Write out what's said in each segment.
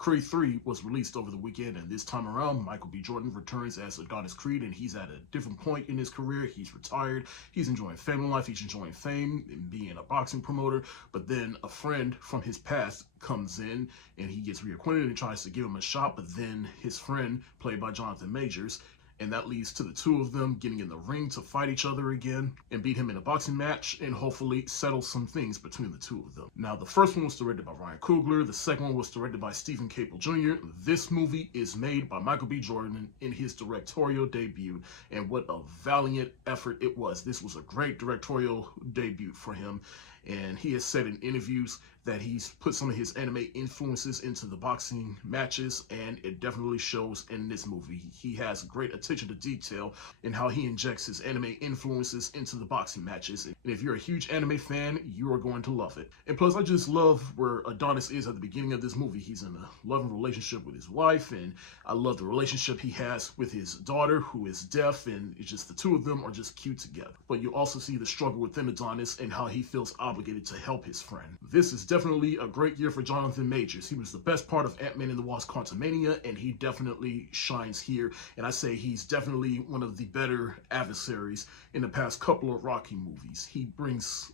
Creed 3 was released over the weekend, and this time around, Michael B. Jordan returns as Adonis Creed, and he's at a different point in his career. He's retired, he's enjoying family life, he's enjoying fame and being a boxing promoter, but then a friend from his past comes in, and he gets reacquainted and tries to give him a shot, but then his friend, played by Jonathan Majors, and that leads to the two of them getting in the ring to fight each other again and beat him in a boxing match and hopefully settle some things between the two of them. Now, the first one was directed by Ryan Coogler. The second one was directed by Stephen Caple Jr. This movie is made by Michael B. Jordan in his directorial debut, and what a valiant effort it was. This was a great directorial debut for him, and he has said in interviews that he's put some of his anime influences into the boxing matches, and it definitely shows in this movie. He has great attention to detail in how he injects his anime influences into the boxing matches. And if you're a huge anime fan, you are going to love it. And plus, I just love where Adonis is at the beginning of this movie. He's in a loving relationship with his wife, and I love the relationship he has with his daughter, who is deaf, and it's just the two of them are just cute together. But you also see the struggle within Adonis and how he feels obligated to help his friend. This is definitely a great year for Jonathan Majors. He was the best part of Ant-Man and the Wasp: Quantumania, and he definitely shines here. And I say he's definitely one of the better adversaries in the past couple of Rocky movies. He brings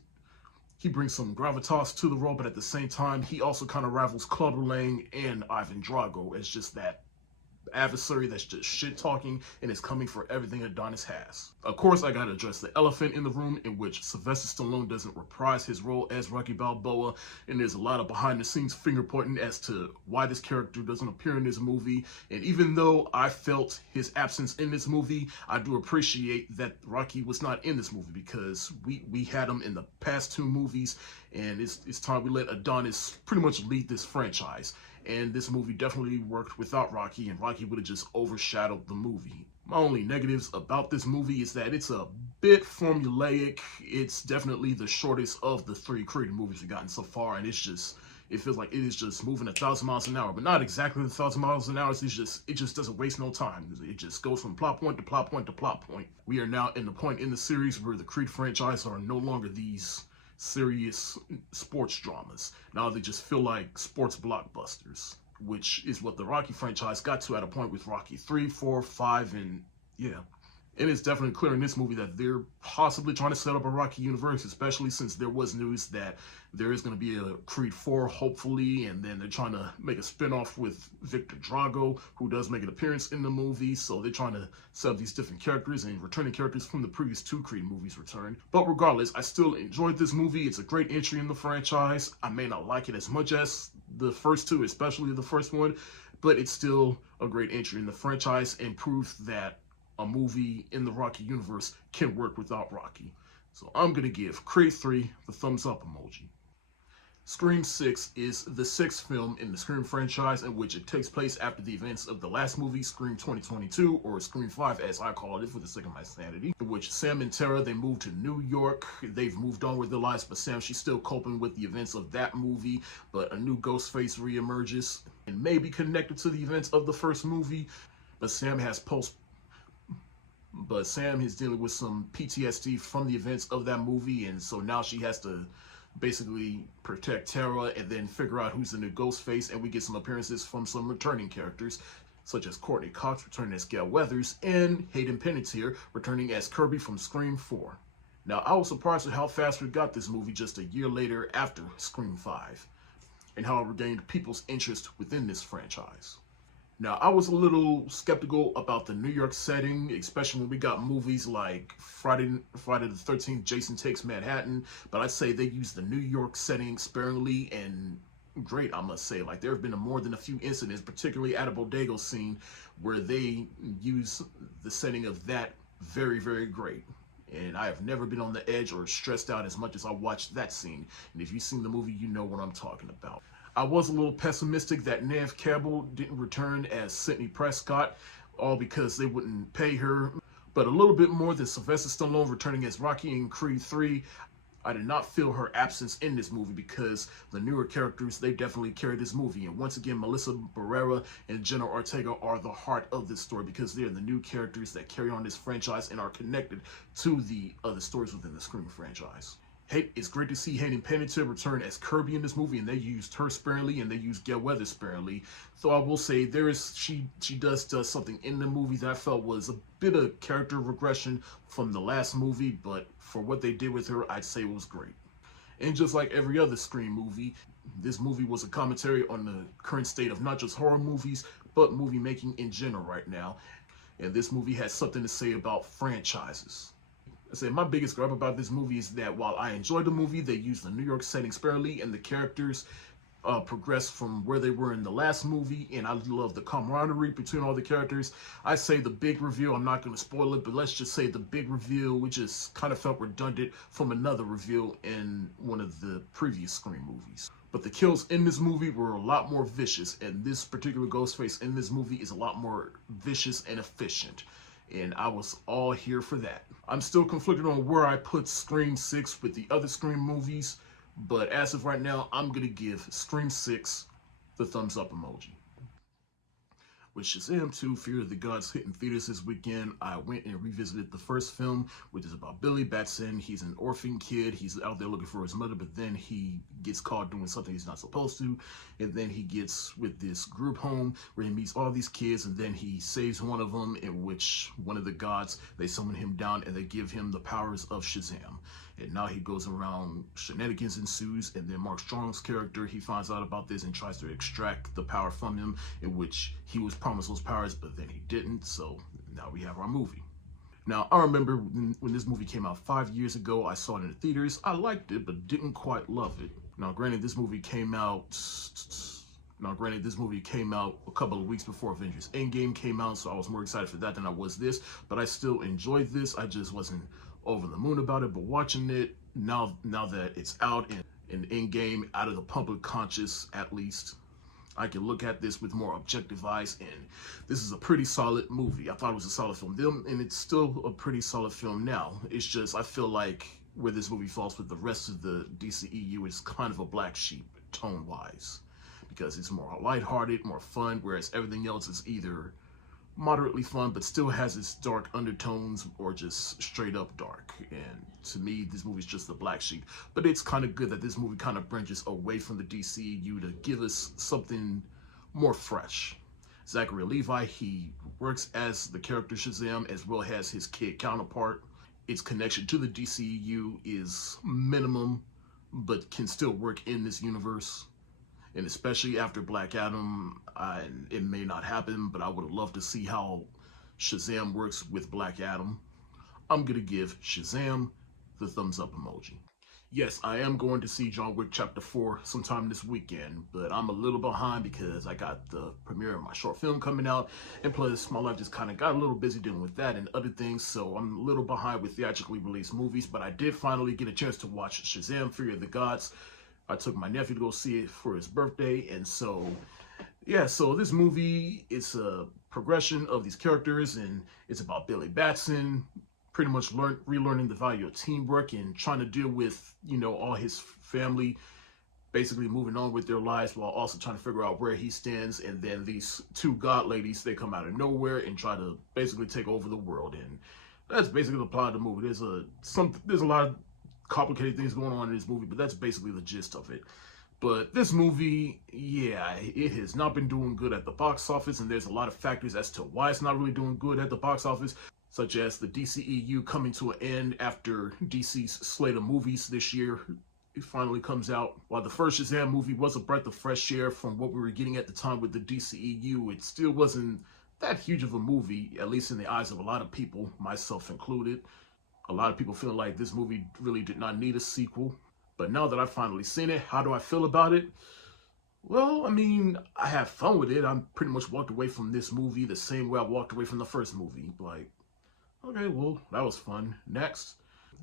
some gravitas to the role, but at the same time, he also kind of rivals Clubber Lang and Ivan Drago as just that adversary that's just shit talking and is coming for everything Adonis has. Of course, I gotta address the elephant in the room, in which Sylvester Stallone doesn't reprise his role as Rocky Balboa, and there's a lot of behind the scenes finger pointing as to why this character doesn't appear in this movie. And even though I felt his absence in this movie, I do appreciate that Rocky was not in this movie, because we had him in the past two movies, and it's time we let Adonis pretty much lead this franchise. And this movie definitely worked without Rocky, and Rocky would have just overshadowed the movie. My only negatives about this movie is that it's a bit formulaic. It's definitely the shortest of the three Creed movies we've gotten so far, and it feels like it is just moving 1,000 miles an hour, but not exactly 1,000 miles an hour. It just doesn't waste no time. It just goes from plot point to plot point to plot point. We are now in the point in the series where the Creed franchise are no longer these serious sports dramas. Now they just feel like sports blockbusters, which is what the Rocky franchise got to at a point with Rocky 3, 4, 5, and yeah. And it's definitely clear in this movie that they're possibly trying to set up a Rocky universe, especially since there was news that there is going to be a Creed 4, hopefully, and then they're trying to make a spinoff with Victor Drago, who does make an appearance in the movie. So they're trying to set up these different characters, and returning characters from the previous two Creed movies return. But regardless, I still enjoyed this movie. It's a great entry in the franchise. I may not like it as much as the first two, especially the first one, but it's still a great entry in the franchise and proof that a movie in the Rocky universe can work without Rocky. So I'm going to give Creed 3 the thumbs up emoji. Scream 6 is the sixth film in the Scream franchise, in which it takes place after the events of the last movie, Scream 2022, or Scream 5 as I call it for the sake of my sanity, in which Sam and Tara, they moved to New York. They've moved on with their lives, but Sam, she's still coping with the events of that movie, but a new Ghostface reemerges and may be connected to the events of the first movie, but Sam is dealing with some PTSD from the events of that movie, and so now she has to basically protect Tara and then figure out who's the new Ghostface, and we get some appearances from some returning characters, such as Courtney Cox returning as Gail Weathers, and Hayden Panettiere returning as Kirby from Scream 4. Now, I was surprised at how fast we got this movie just a year later after Scream 5, and how it regained people's interest within this franchise. Now, I was a little skeptical about the New York setting, especially when we got movies like Friday the 13th, Jason Takes Manhattan, but I'd say they used the New York setting sparingly and great, I must say. Like, there have been more than a few incidents, particularly at a bodega scene, where they use the setting of that very, very great. And I have never been on the edge or stressed out as much as I watched that scene. And if you've seen the movie, you know what I'm talking about. I was a little pessimistic that Neve Campbell didn't return as Sidney Prescott, all because they wouldn't pay her. But a little bit more than Sylvester Stallone returning as Rocky in Creed 3, I did not feel her absence in this movie, because the newer characters, they definitely carry this movie. And once again, Melissa Barrera and Jenna Ortega are the heart of this story, because they're the new characters that carry on this franchise and are connected to the other stories within the Scream franchise. Hey, it's great to see Hayden Panettiere return as Kirby in this movie, and they used her sparingly, and they used Gail Weathers sparingly. Though I will say she does something in the movie that I felt was a bit of character regression from the last movie, but for what they did with her, I'd say it was great. And just like every other Scream movie, this movie was a commentary on the current state of not just horror movies, but movie making in general right now. And this movie has something to say about franchises. I say my biggest gripe about this movie is that while I enjoyed the movie, they used the New York setting sparingly, and the characters progressed from where they were in the last movie, and I love the camaraderie between all the characters. I say the big reveal, I'm not going to spoil it, but let's just say the big reveal, which just kind of felt redundant from another reveal in one of the previous Scream movies. But the kills in this movie were a lot more vicious, and this particular Ghostface in this movie is a lot more vicious and efficient. And I was all here for that. I'm still conflicted on where I put Scream 6 with the other Scream movies, but as of right now, I'm going to give Scream 6 the thumbs up emoji. With Shazam 2, Fear of the Gods hitting theaters this weekend, I went and revisited the first film, which is about Billy Batson. He's an orphan kid. He's out there looking for his mother, but then he gets caught doing something he's not supposed to. And then he gets with this group home where he meets all these kids, and then he saves one of them, in which one of the gods, they summon him down and they give him the powers of Shazam. And now he goes around, shenanigans ensues, and then Mark Strong's character, he finds out about this and tries to extract the power from him, in which he was promised those powers, but then he didn't, so now we have our movie. Now, I remember when this movie came out 5 years ago, I saw it in the theaters. I liked it, but didn't quite love it. Now, granted, this movie came out a couple of weeks before Avengers Endgame came out, so I was more excited for that than I was this, but I still enjoyed this. I just wasn't over the moon about it, but watching it now that it's out and Endgame, out of the public conscious at least, I can look at this with more objective eyes, and this is a pretty solid movie. I thought it was a solid film then, and it's still a pretty solid film now. It's just, I feel like where this movie falls with the rest of the DCEU is kind of a black sheep tone-wise, because it's more lighthearted, more fun, whereas everything else is either moderately fun, but still has its dark undertones or just straight up dark. And to me, this movie's just the black sheep. But it's kind of good that this movie kind of branches away from the DCEU to give us something more fresh. Zachary Levi, he works as the character Shazam as well as his kid counterpart. Its connection to the DCEU is minimum, but can still work in this universe. And especially after Black Adam, it may not happen, but I would have loved to see how Shazam works with Black Adam. I'm going to give Shazam the thumbs up emoji. Yes, I am going to see John Wick Chapter 4 sometime this weekend, but I'm a little behind because I got the premiere of my short film coming out, and plus my life just kind of got a little busy dealing with that and other things, so I'm a little behind with theatrically released movies, but I did finally get a chance to watch Shazam, Fear of the Gods. I took my nephew to go see it for his birthday, and so, yeah, so this movie, it's a progression of these characters, and it's about Billy Batson pretty much relearning the value of teamwork and trying to deal with, you know, all his family basically moving on with their lives while also trying to figure out where he stands. And then these two god ladies, they come out of nowhere and try to basically take over the world, and that's basically the plot of the movie. There's a lot of complicated things going on in this movie, but that's basically the gist of it. But this movie, yeah, it has not been doing good at the box office, and there's a lot of factors as to why it's not really doing good at the box office, such as the DCEU coming to an end after DC's slate of movies this year. It finally comes out. While the first Shazam movie was a breath of fresh air from what we were getting at the time with the DCEU, it still wasn't that huge of a movie, at least in the eyes of a lot of people, myself included. A lot of people feel like this movie really did not need a sequel. But now that I've finally seen it, how do I feel about it? Well, I mean, I have fun with it. I pretty much walked away from this movie the same way I walked away from the first movie. Like, okay, well, that was fun. Next.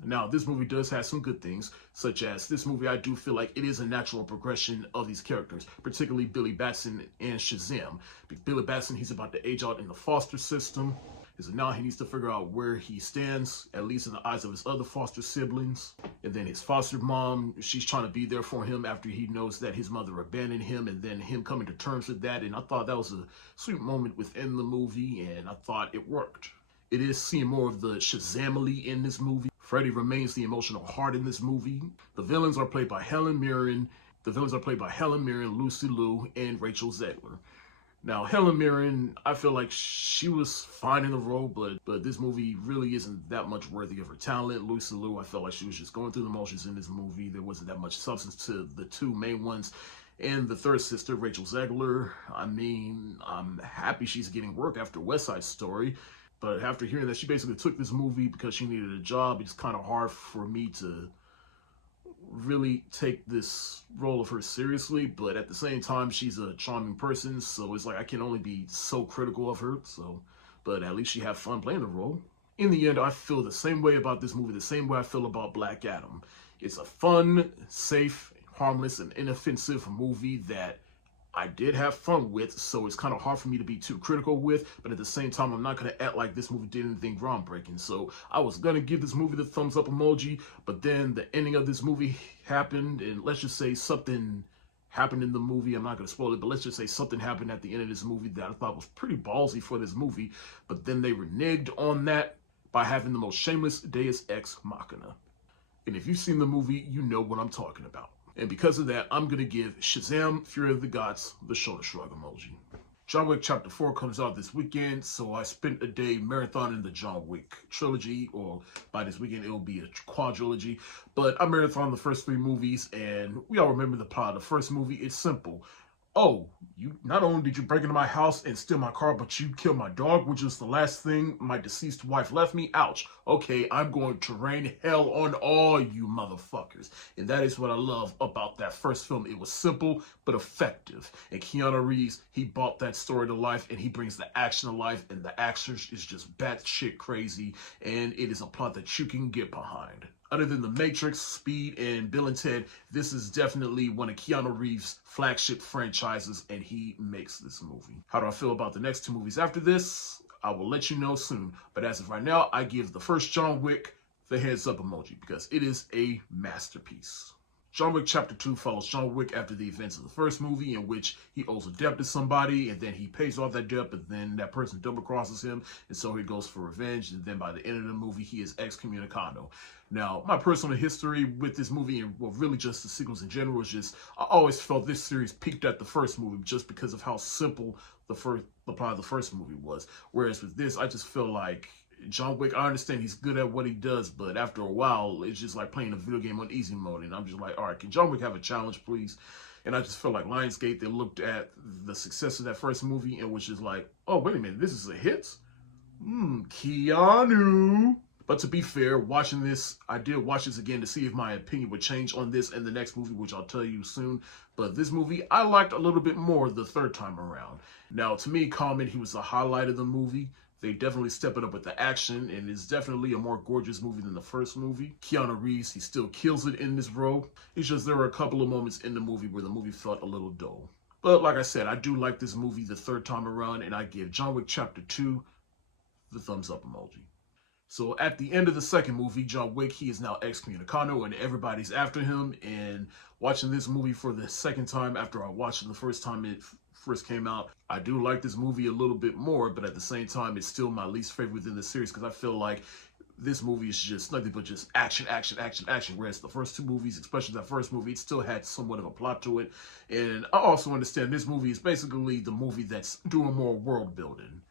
Now, this movie does have some good things, such as this movie, I do feel like it is a natural progression of these characters, particularly Billy Batson and Shazam. Billy Batson, he's about to age out in the foster system. So now he needs to figure out where he stands, at least in the eyes of his other foster siblings. And then his foster mom, she's trying to be there for him after he knows that his mother abandoned him, and then him coming to terms with that. And I thought that was a sweet moment within the movie, and I thought it worked. It is seeing more of the Shazamily in this movie. Freddie remains the emotional heart in this movie. The villains are played by Helen Mirren. Lucy Liu, and Rachel Zegler. Now, Helen Mirren, I feel like she was fine in the role, but this movie really isn't that much worthy of her talent. Lucy Liu, I felt like she was just going through the motions in this movie. There wasn't that much substance to the two main ones. And the third sister, Rachel Zegler, I mean, I'm happy she's getting work after West Side Story. But after hearing that she basically took this movie because she needed a job, it's kind of hard for me to really take this role of her seriously. But at the same time, she's a charming person, so it's like I can only be so critical of her. But at least she had fun playing the role. In the end, I feel the same way about this movie, the same way I feel about Black Adam. It's a fun, safe, harmless, and inoffensive movie that I did have fun with, so it's kind of hard for me to be too critical with, but at the same time, I'm not going to act like this movie did anything groundbreaking. So I was going to give this movie the thumbs up emoji, but then the ending of this movie happened, and let's just say something happened in the movie. I'm not going to spoil it, but let's just say something happened at the end of this movie that I thought was pretty ballsy for this movie, but then they reneged on that by having the most shameless Deus Ex Machina. And if you've seen the movie, you know what I'm talking about. And because of that, I'm going to give Shazam! Fury of the Gods the shoulder shrug emoji. John Wick Chapter 4 comes out this weekend, so I spent a day marathoning the John Wick trilogy, or by this weekend it'll be a quadrilogy. But I marathoned the first 3 movies, and we all remember the plot of the first movie. It's simple. Oh, you not only did you break into my house and steal my car, but you killed my dog, which is the last thing my deceased wife left me. Ouch. Okay, I'm going to rain hell on all you motherfuckers. And that is what I love about that first film. It was simple, but effective. And Keanu Reeves, he brought that story to life, and he brings the action to life, and the action is just batshit crazy, and it is a plot that you can get behind. Other than The Matrix, Speed, and Bill and Ted, this is definitely one of Keanu Reeves' flagship franchises, and he makes this movie. How do I feel about the next 2 movies after this? I will let you know soon. But as of right now, I give the first John Wick the heads up emoji because it is a masterpiece. John Wick Chapter 2 follows John Wick after the events of the first movie, in which he owes a debt to somebody, and then he pays off that debt, but then that person double crosses him, and so he goes for revenge, and then by the end of the movie, he is excommunicado. Now, my personal history with this movie, and well, really just the sequels in general, is just, I always felt this series peaked at the first movie just because of how simple the plot of the first movie was. Whereas with this, I just feel like John Wick, I understand he's good at what he does, but after a while, it's just like playing a video game on easy mode, and I'm just like, all right, can John Wick have a challenge, please? And I just feel like Lionsgate, they looked at the success of that first movie and was just like, oh, wait a minute, this is a hit? Keanu. But to be fair, watching this, I did watch this again to see if my opinion would change on this and the next movie, which I'll tell you soon. But this movie, I liked a little bit more the third time around. Now, to me, Common, he was the highlight of the movie. They definitely step it up with the action, and it's definitely a more gorgeous movie than the first movie. Keanu Reeves, he still kills it in this role. It's just there were a couple of moments in the movie where the movie felt a little dull. But like I said, I do like this movie the third time around, and I give John Wick Chapter 2 the thumbs up emoji. So at the end of the second movie, John Wick, he is now excommunicado and everybody's after him. And watching this movie for the second time after I watched it the first time it first came out, I do like this movie a little bit more, but at the same time, it's still my least favorite within the series because I feel like this movie is just nothing but just action, action, action, action. Whereas the first 2 movies, especially that first movie, it still had somewhat of a plot to it. And I also understand this movie is basically the movie that's doing more world building,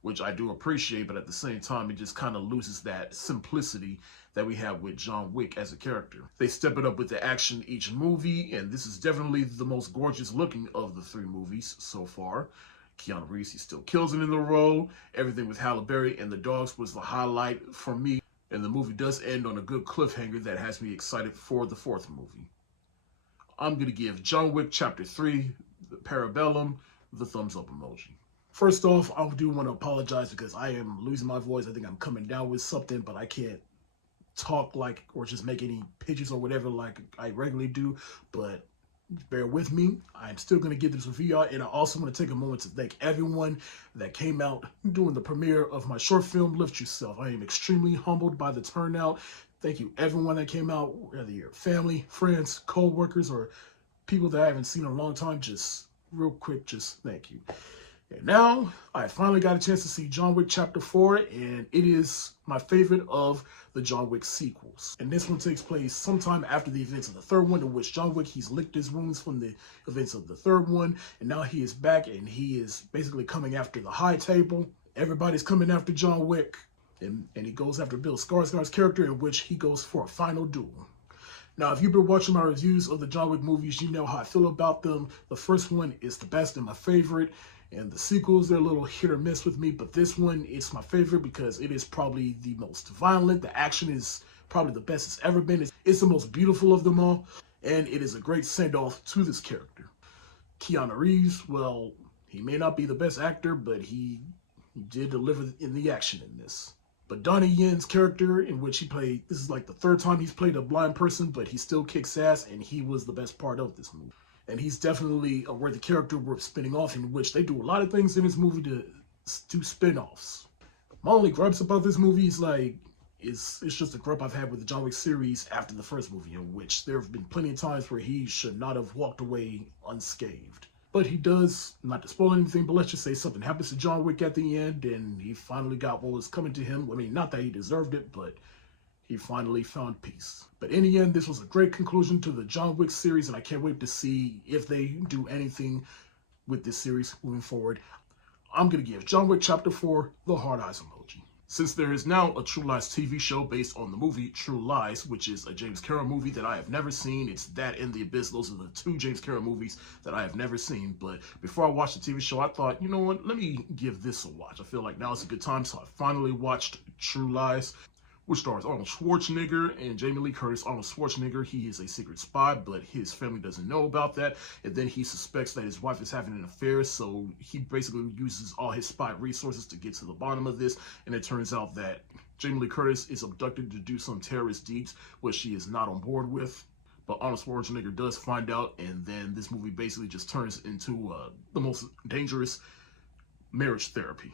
which I do appreciate, but at the same time, it just kind of loses that simplicity that we have with John Wick as a character. They step it up with the action each movie, and this is definitely the most gorgeous looking of the 3 movies so far. Keanu Reeves, he still kills it in the role. Everything with Halle Berry and the dogs was the highlight for me, and the movie does end on a good cliffhanger that has me excited for the 4th movie. I'm going to give John Wick Chapter 3, the Parabellum, the thumbs up emoji. First off, I do want to apologize because I am losing my voice. I think I'm coming down with something, but I can't talk like or just make any pitches or whatever like I regularly do. But bear with me. I'm still going to give this review out, and I also want to take a moment to thank everyone that came out during the premiere of my short film, Lift Yourself. I am extremely humbled by the turnout. Thank you, everyone that came out, whether you're family, friends, co-workers, or people that I haven't seen in a long time. Just real quick, just thank you. And now I finally got a chance to see John Wick Chapter 4, and it is my favorite of the John Wick sequels. And this one takes place sometime after the events of the third one, in which John Wick, he's licked his wounds from the events of the third one, and now he is back and he is basically coming after the high table. Everybody's coming after John Wick, and he goes after Bill Skarsgård's character, in which he goes for a final duel. Now, if you've been watching my reviews of the John Wick movies, you know how I feel about them. The first one is the best and my favorite, and the sequels, they're a little hit or miss with me, but this one is my favorite because it is probably the most violent. The action is probably the best it's ever been. It's the most beautiful of them all, and it is a great send-off to this character. Keanu Reeves, well, he may not be the best actor, but he did deliver in the action in this. But Donnie Yen's character, in which he played, this is like the third time he's played a blind person, but he still kicks ass, and he was the best part of this movie. And he's definitely a worthy character worth spinning off, in which they do a lot of things in this movie to do spin-offs. My only gripes about this movie is it's just a gripe I've had with the John Wick series after the first movie, in which there have been plenty of times where he should not have walked away unscathed. But he does, not to spoil anything, but let's just say something happens to John Wick at the end, and he finally got what was coming to him. I mean, not that he deserved it, but he finally found peace. But in the end, this was a great conclusion to the John Wick series, and I can't wait to see if they do anything with this series moving forward. I'm going to give John Wick Chapter 4 the hard eyes emoji. Since there is now a True Lies TV show based on the movie True Lies, which is a James Cameron movie that I have never seen. It's that and The Abyss. Those are the two James Cameron movies that I have never seen. But before I watched the TV show, I thought, you know what, let me give this a watch. I feel like now is a good time, so I finally watched True Lies, which stars Arnold Schwarzenegger and Jamie Lee Curtis. Arnold Schwarzenegger, he is a secret spy, but his family doesn't know about that. And then he suspects that his wife is having an affair, so he basically uses all his spy resources to get to the bottom of this. And it turns out that Jamie Lee Curtis is abducted to do some terrorist deeds, which she is not on board with. But Arnold Schwarzenegger does find out, and then this movie basically just turns into the most dangerous marriage therapy.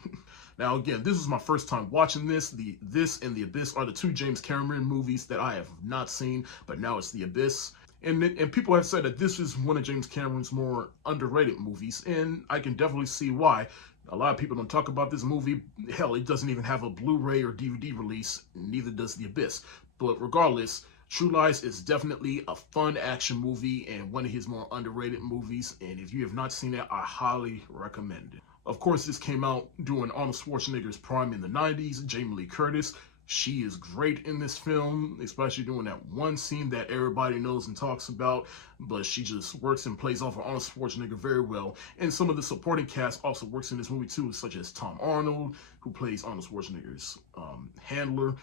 Now, again, this is my first time watching this. This and The Abyss are the two James Cameron movies that I have not seen, but now it's The Abyss. And people have said that this is one of James Cameron's more underrated movies, and I can definitely see why. A lot of people don't talk about this movie. Hell, it doesn't even have a Blu-ray or DVD release, neither does The Abyss. But regardless, True Lies is definitely a fun action movie and one of his more underrated movies, and if you have not seen it, I highly recommend it. Of course, this came out during Arnold Schwarzenegger's prime in the 90s. Jamie Lee Curtis, she is great in this film, especially doing that one scene that everybody knows and talks about, but she just works and plays off of Arnold Schwarzenegger very well. And some of the supporting cast also works in this movie too, such as Tom Arnold, who plays Arnold Schwarzenegger's handler,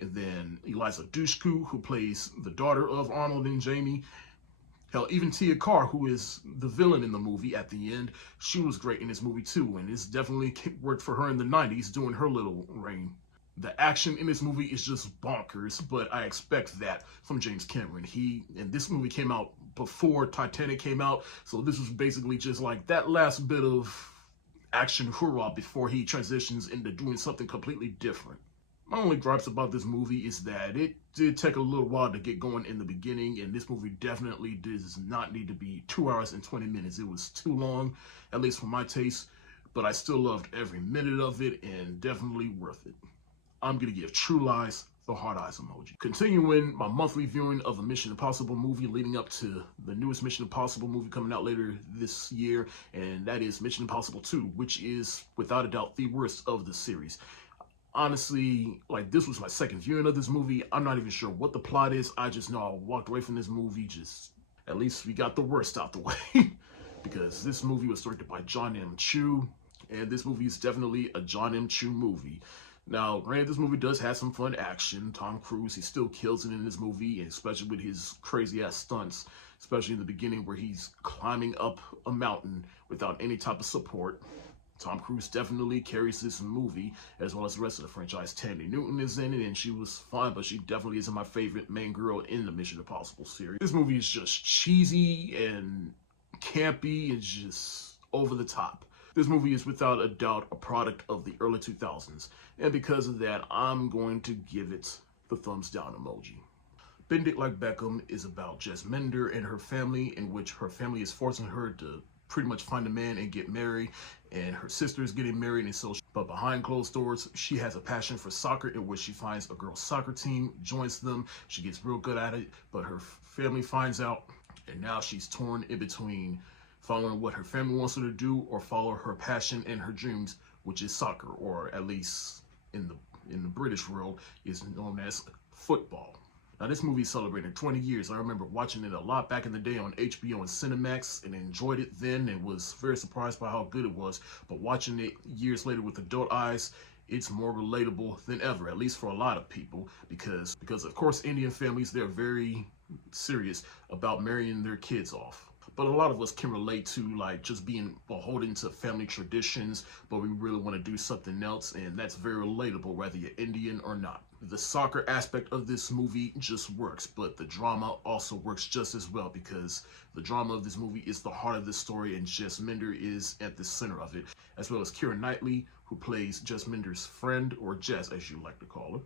and then Eliza Dushku, who plays the daughter of Arnold and Jamie. Hell, even Tia Carr, who is the villain in the movie at the end, she was great in this movie too, and it's definitely worked for her in the 90s doing her little reign. The action in this movie is just bonkers, but I expect that from James Cameron. And this movie came out before Titanic came out, so this was basically just like that last bit of action hurrah before he transitions into doing something completely different. My only gripes about this movie is that it did take a little while to get going in the beginning, and this movie definitely does not need to be 2 hours and 20 minutes. It was too long, at least for my taste, but I still loved every minute of it and definitely worth it. I'm going to give True Lies the hard eyes emoji. Continuing my monthly viewing of a Mission Impossible movie leading up to the newest Mission Impossible movie coming out later this year, and that is Mission Impossible 2, which is without a doubt the worst of the series. Honestly, like, this was my second viewing of this movie. I'm not even sure what the plot is. I just know I walked away from this movie just, at least we got the worst out the way. Because this movie was directed by John M. Chu, and this movie is definitely a John M. Chu movie. Now, granted, this movie does have some fun action. Tom Cruise, he still kills it in this movie, especially with his crazy-ass stunts, especially in the beginning where he's climbing up a mountain without any type of support. Tom Cruise definitely carries this movie, as well as the rest of the franchise. Tandy Newton is in it, and she was fine, but she definitely isn't my favorite main girl in the Mission Impossible series. This movie is just cheesy and campy and just over the top. This movie is without a doubt a product of the early 2000s, and because of that, I'm going to give it the thumbs down emoji. Bend It Like Beckham is about Jess Mender and her family, in which her family is forcing her to pretty much find a man and get married, and her sister is getting married, and so but behind closed doors, she has a passion for soccer, in which she finds a girls soccer team, joins them, she gets real good at it, but her family finds out, and now she's torn in between following what her family wants her to do or follow her passion and her dreams, which is soccer, or at least in the British world is known as football. Now, this movie is celebrating 20 years. I remember watching it a lot back in the day on HBO and Cinemax, and enjoyed it then and was very surprised by how good it was. But watching it years later with adult eyes, it's more relatable than ever, at least for a lot of people, because of course Indian families, they're very serious about marrying their kids off. But a lot of us can relate to like just being beholden to family traditions, but we really want to do something else, and that's very relatable whether you're Indian or not. The soccer aspect of this movie just works, but the drama also works just as well, because the drama of this movie is the heart of the story, and Jess Minder is at the center of it, as well as Keira Knightley, who plays Jess Minder's friend, or Jess as you like to call her.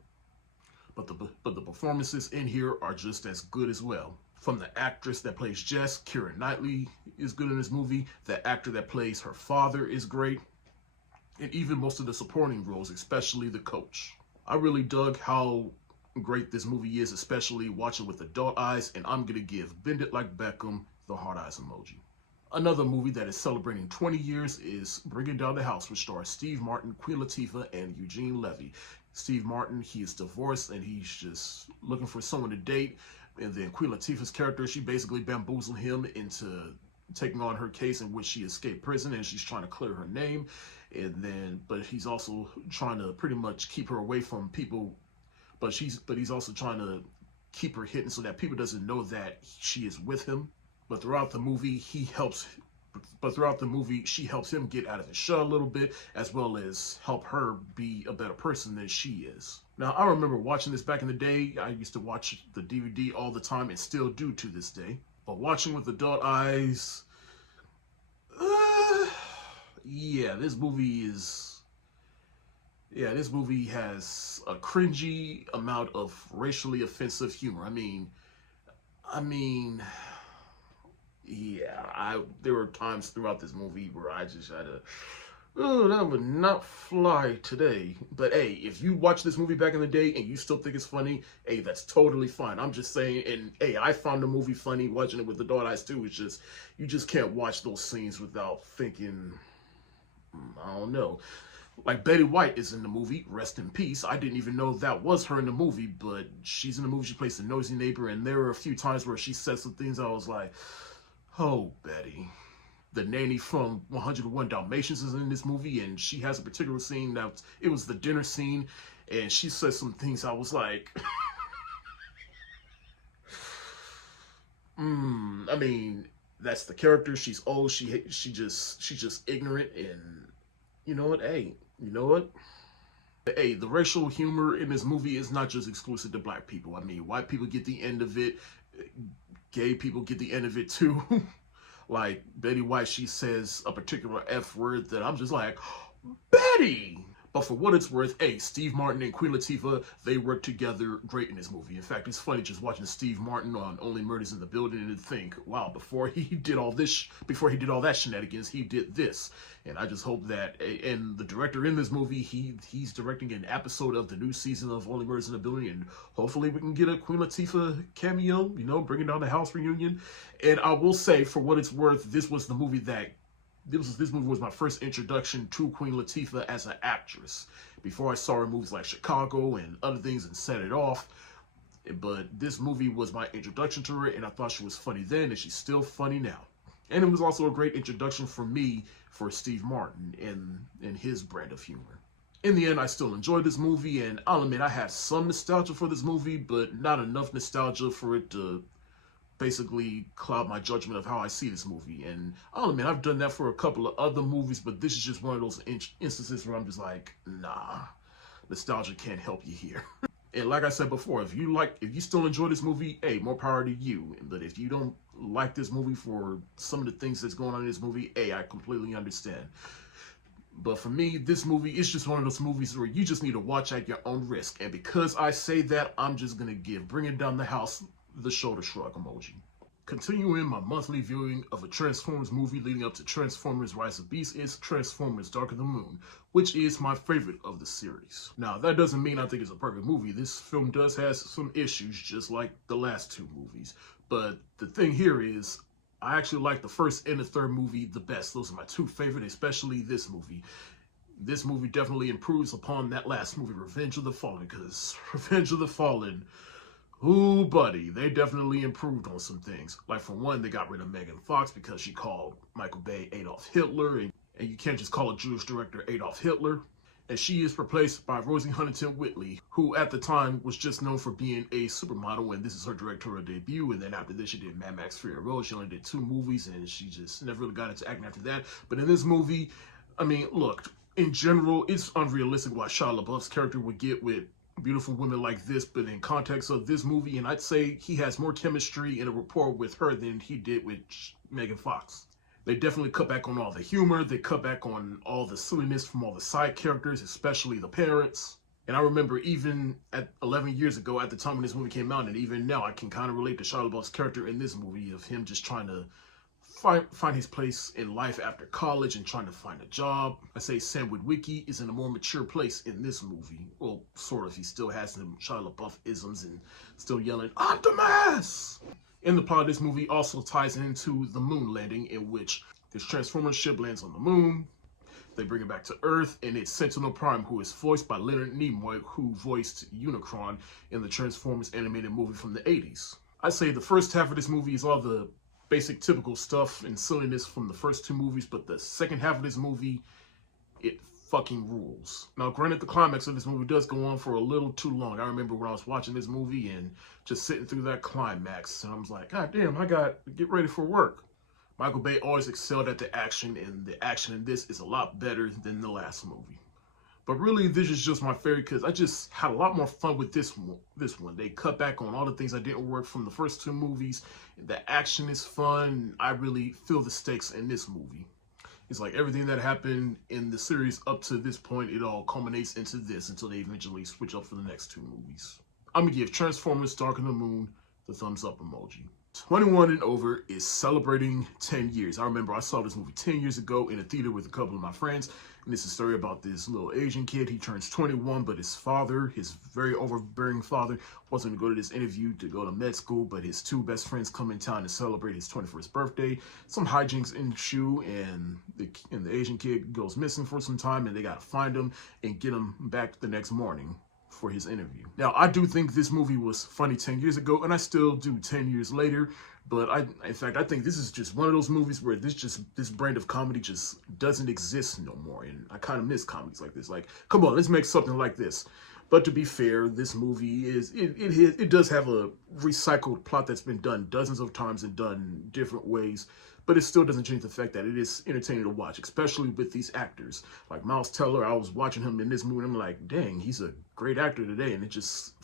But the performances in here are just as good as well. From the actress that plays Jess, Keira Knightley is good in this movie. The actor that plays her father is great. And even most of the supporting roles, especially the coach. I really dug how great this movie is, especially watching with adult eyes, and I'm going to give Bend It Like Beckham the heart eyes emoji. Another movie that is celebrating 20 years is Bringing Down the House, which stars Steve Martin, Queen Latifah, and Eugene Levy. Steve Martin, he is divorced, and he's just looking for someone to date. And then Queen Latifah's character, she basically bamboozled him into taking on her case in which she escaped prison, and she's trying to clear her name. And then, but he's also trying to pretty much keep her away from people. But he's also trying to keep her hidden so that people doesn't know that she is with him. But throughout the movie, she helps him get out of his shell a little bit, as well as help her be a better person than she is. Now, I remember watching this back in the day. I used to watch the DVD all the time and still do to this day. But watching with adult eyes, this movie has a cringy amount of racially offensive humor. There were times throughout this movie where I just had to, that would not fly today. But hey, if you watch this movie back in the day and you still think it's funny, hey, that's totally fine. I'm just saying, and hey, I found the movie funny watching it with adult eyes too. It's just, you just can't watch those scenes without thinking, I don't know. Like Betty White is in the movie, rest in peace. I didn't even know that was her in the movie, but she's in the movie. She plays the nosy neighbor, and there were a few times where she said some things I was like, oh, Betty. The nanny from 101 Dalmatians is in this movie, and she has a particular scene it was the dinner scene, and she said some things I was like, that's the character. She's old. She's just ignorant, and you know what? Hey, the racial humor in this movie is not just exclusive to black people. White people get the end of it. Gay people get the end of it too. Like Betty White, she says a particular F word that I'm just like, Betty! But for what it's worth, hey, Steve Martin and Queen Latifah, they work together great in this movie. In fact, it's funny just watching Steve Martin on Only Murders in the Building and think, wow, before he did all that shenanigans, he did this. And I just hope that, and the director in this movie, he's directing an episode of the new season of Only Murders in the Building, and hopefully we can get a Queen Latifah cameo, Bringing Down the House reunion. And I will say, for what it's worth, this was the movie that this movie was my first introduction to Queen Latifah as an actress. Before I saw her in movies like Chicago and other things and Set It Off. But this movie was my introduction to her, and I thought she was funny then, and she's still funny now. And it was also a great introduction for me for Steve Martin and his brand of humor. In the end, I still enjoyed this movie, and I'll admit I had some nostalgia for this movie, but not enough nostalgia for it to basically cloud my judgment of how I see this movie. And I'll admit I've done that for a couple of other movies, but this is just one of those instances where I'm just like, nah, nostalgia can't help you here. And like I said before, if you still enjoy this movie, hey, more power to you. But if you don't like this movie for some of the things that's going on in this movie, hey, I completely understand. But for me, this movie is just one of those movies where you just need to watch at your own risk. And because I say that, I'm just going to give Bringing Down the House the shoulder shrug emoji. Continuing my monthly viewing of a Transformers movie leading up to Transformers Rise of Beasts is Transformers Dark of the Moon, which is my favorite of the series. Now, that doesn't mean I think it's a perfect movie. This film does have some issues, just like the last two movies. But the thing here is, I actually like the first and the third movie the best. Those are my two favorite, especially this movie. This movie definitely improves upon that last movie, Revenge of the Fallen, because Revenge of the Fallen, ooh, buddy, they definitely improved on some things. Like, for one, they got rid of Megan Fox because she called Michael Bay Adolf Hitler, and you can't just call a Jewish director Adolf Hitler. And she is replaced by Rosie Huntington-Whiteley, who at the time was just known for being a supermodel, and this is her directorial debut. And then after this, she did Mad Max Fury Road. She only did 2 movies, and she just never really got into acting after that. But in this movie, I mean, look, in general, it's unrealistic what Shia LaBeouf's character would get with beautiful women like this, but in context of this movie, and I'd say he has more chemistry and a rapport with her than he did with Megan Fox. They definitely cut back on all the humor. They cut back on all the silliness from all the side characters, especially the parents. And I remember even at 11 years ago, at the time when this movie came out, and even now, I can kind of relate to Shia LaBeouf's character in this movie, of him just trying to find his place in life after college and trying to find a job. I say Sam Witwicky is in a more mature place in this movie. Well, sort of. He still has some Shia LaBeouf isms and still yelling, Optimus! And the plot of this movie also ties into the moon landing, in which this Transformers ship lands on the moon. They bring it back to Earth, and it's Sentinel Prime, who is voiced by Leonard Nimoy, who voiced Unicron in the Transformers animated movie from the 80s. I say the first half of this movie is all the basic typical stuff and silliness from the first 2 movies, but the second half of this movie, it fucking rules. Now, granted, the climax of this movie does go on for a little too long. I remember when I was watching this movie and just sitting through that climax, and I was like, God damn, I got to get ready for work. Michael Bay always excelled at the action, and the action in this is a lot better than the last movie. But really, this is just my favorite because I just had a lot more fun with this one. They cut back on all the things that didn't work from the first 2 movies. The action is fun. I really feel the stakes in this movie. It's like everything that happened in the series up to this point, it all culminates into this until they eventually switch up for the next 2 movies. I'm going to give Transformers Dark of the Moon the thumbs up emoji. 21 and over is celebrating 10 years. I remember I saw this movie 10 years ago in a theater with a couple of my friends. And it's a story about this little Asian kid. He turns 21, but his father, his very overbearing father, wants him to go to this interview to go to med school, but his 2 best friends come in town to celebrate his 21st birthday. Some hijinks ensue, and the Asian kid goes missing for some time, and they got to find him and get him back the next morning for his interview. Now, I do think this movie was funny 10 years ago, and I still do 10 years later. But in fact, I think this is just one of those movies where this brand of comedy just doesn't exist no more. And I kind of miss comedies like this. Like, come on, let's make something like this. But to be fair, this movie it does have a recycled plot that's been done dozens of times and done different ways. But it still doesn't change the fact that it is entertaining to watch, especially with these actors. Like Miles Teller, I was watching him in this movie, and I'm like, dang, he's a great actor today. And it's just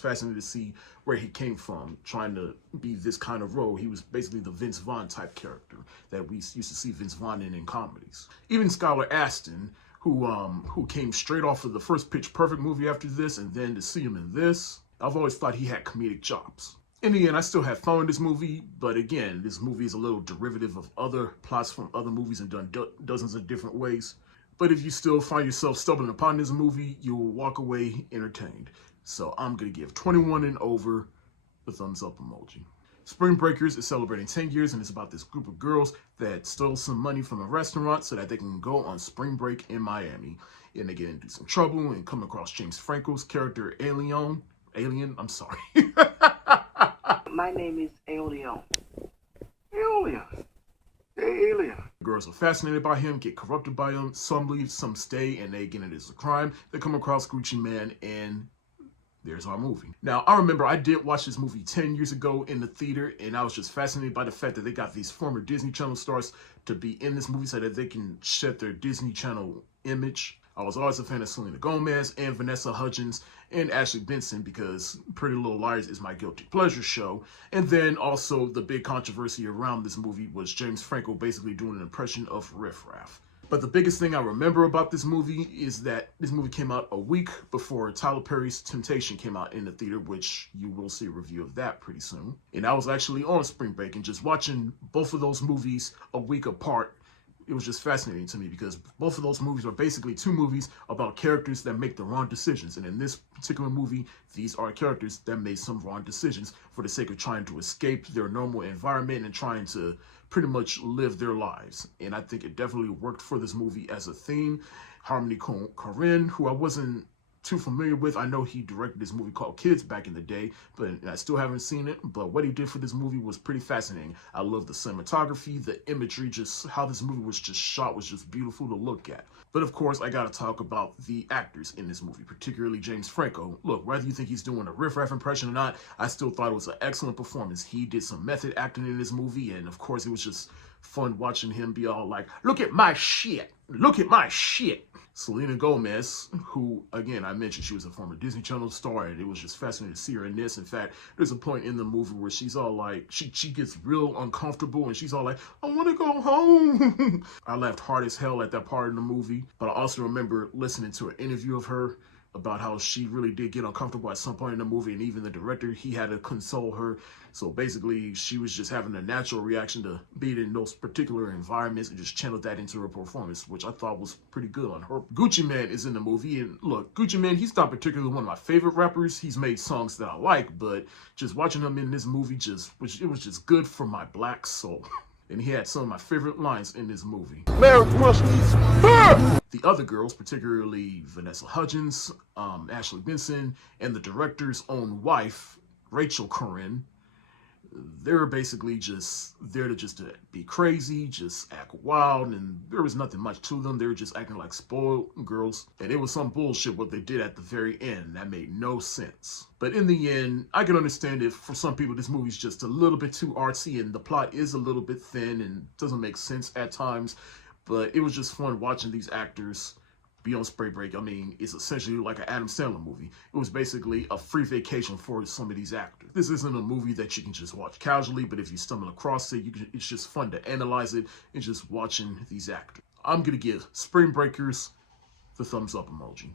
fascinating to see where he came from, trying to be this kind of role. He was basically the Vince Vaughn type character that we used to see Vince Vaughn in comedies. Even Skylar Astin, who came straight off of the first Pitch Perfect movie after this, and then to see him in this, I've always thought he had comedic chops. In the end, I still had fun with this movie, but again, this movie is a little derivative of other plots from other movies and done dozens of different ways. But if you still find yourself stumbling upon this movie, you'll walk away entertained. So I'm going to give 21 and over the thumbs up emoji. Spring Breakers is celebrating 10 years, and it's about this group of girls that stole some money from a restaurant so that they can go on spring break in Miami. And they get into some trouble and come across James Franco's character, Alien, I'm sorry. My name is Alien. Alien. Girls are fascinated by him, get corrupted by him. Some leave, some stay, and they get into this crime. They come across Gucci Man, and there's our movie. Now, I remember I did watch this movie 10 years ago in the theater, and I was just fascinated by the fact that they got these former Disney Channel stars to be in this movie so that they can shed their Disney Channel image. I was always a fan of Selena Gomez and Vanessa Hudgens and Ashley Benson because Pretty Little Liars is my guilty pleasure show. And then also the big controversy around this movie was James Franco basically doing an impression of Riff Raff. But the biggest thing I remember about this movie is that this movie came out a week before Tyler Perry's Temptation came out in the theater, which you will see a review of that pretty soon. And I was actually on spring break, and just watching both of those movies a week apart, it was just fascinating to me because both of those movies are basically two movies about characters that make the wrong decisions. And in this particular movie, these are characters that made some wrong decisions for the sake of trying to escape their normal environment and trying to pretty much live their lives. And I think it definitely worked for this movie as a theme. Harmony Korine, who I wasn't too familiar with. I know he directed this movie called Kids back in the day, but I still haven't seen it. But what he did for this movie was pretty fascinating. I love the cinematography, the imagery, just how this movie was just shot was just beautiful to look at. But of course, I gotta talk about the actors in this movie, particularly James Franco. Look, whether you think he's doing a riff-raff impression or not, I still thought it was an excellent performance. He did some method acting in this movie, and of course, it was just fun watching him be all like, look at my shit, look at my shit. Selena Gomez, who, again, I mentioned she was a former Disney Channel star, and it was just fascinating to see her in this. In fact, there's a point in the movie where she's all like, she gets real uncomfortable, and she's all like, I want to go home. I laughed hard as hell at that part in the movie, but I also remember listening to an interview of her about how she really did get uncomfortable at some point in the movie, and even the director, he had to console her. So basically, she was just having a natural reaction to being in those particular environments and just channeled that into her performance, which I thought was pretty good on her. Gucci Mane is in the movie, and look, Gucci Mane, he's not particularly one of my favorite rappers. He's made songs that I like, but just watching him in this movie, it was just good for my black soul. And he had some of my favorite lines in this movie. Merry Christmas. The other girls, particularly Vanessa Hudgens, Ashley Benson, and the director's own wife, Rachel Corrin, they're basically just there to be crazy, just act wild, and there was nothing much to them. They were just acting like spoiled girls, and it was some bullshit what they did at the very end. That made no sense. But in the end, I can understand if for some people this movie's just a little bit too artsy, and the plot is a little bit thin and doesn't make sense at times, but it was just fun watching these actors be on spring break. I mean, it's essentially like an Adam Sandler movie. It was basically a free vacation for some of these actors. This isn't a movie that you can just watch casually, but if you stumble across it, it's just fun to analyze it and just watching these actors. I'm gonna give Spring Breakers the thumbs up emoji.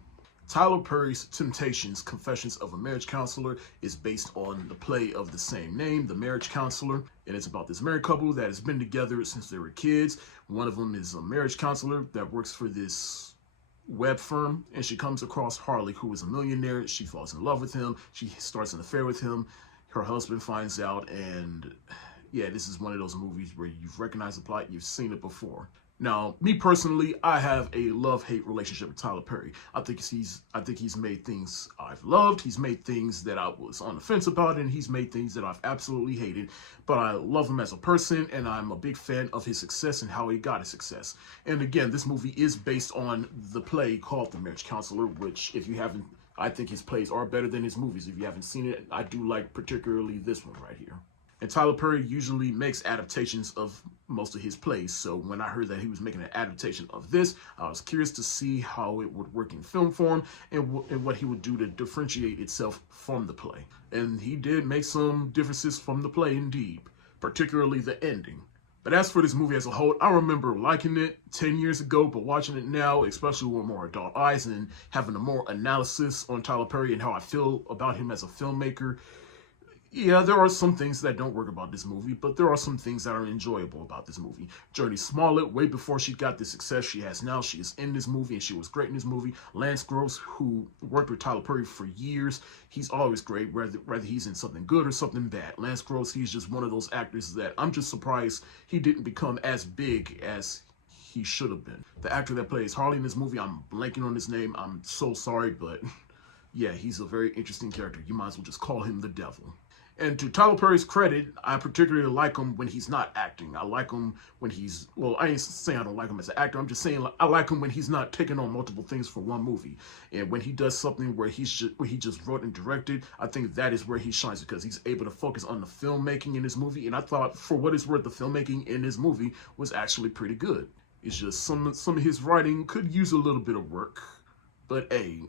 Tyler Perry's Temptations, Confessions of a Marriage Counselor is based on the play of the same name, The Marriage Counselor, and it's about this married couple that has been together since they were kids. One of them is a marriage counselor that works for this web firm, and she comes across Harley, who is a millionaire. She falls in love with him. She starts an affair with him. Her husband finds out, and yeah, this is one of those movies where you've recognized the plot, you've seen it before. Now, me personally, I have a love-hate relationship with Tyler Perry. I think he's made things I've loved. He's made things that I was on the fence about, and he's made things that I've absolutely hated. But I love him as a person, and I'm a big fan of his success and how he got his success. And again, this movie is based on the play called The Marriage Counselor, which, if you haven't, I think his plays are better than his movies. If you haven't seen it, I do like particularly this one right here. And Tyler Perry usually makes adaptations of most of his plays. So when I heard that he was making an adaptation of this, I was curious to see how it would work in film form and what he would do to differentiate itself from the play. And he did make some differences from the play indeed, particularly the ending. But as for this movie as a whole, I remember liking it 10 years ago, but watching it now, especially with more adult eyes and having a more analysis on Tyler Perry and how I feel about him as a filmmaker, yeah, there are some things that don't work about this movie, but there are some things that are enjoyable about this movie. Journey Smollett, way before she got the success she has now, she is in this movie, and she was great in this movie. Lance Gross, who worked with Tyler Perry for years, he's always great, whether he's in something good or something bad. Lance Gross, he's just one of those actors that I'm just surprised he didn't become as big as he should have been. The actor that plays Harley in this movie, I'm blanking on his name. I'm so sorry, but yeah, he's a very interesting character. You might as well just call him the devil. And to Tyler Perry's credit, I particularly like him when he's not acting. I like him when he's, well, I ain't saying I don't like him as an actor. I'm just saying I like him when he's not taking on multiple things for one movie. And when he does something where he just wrote and directed, I think that is where he shines because he's able to focus on the filmmaking in this movie. And I thought, for what it's worth, the filmmaking in this movie was actually pretty good. It's just some of his writing could use a little bit of work. But hey,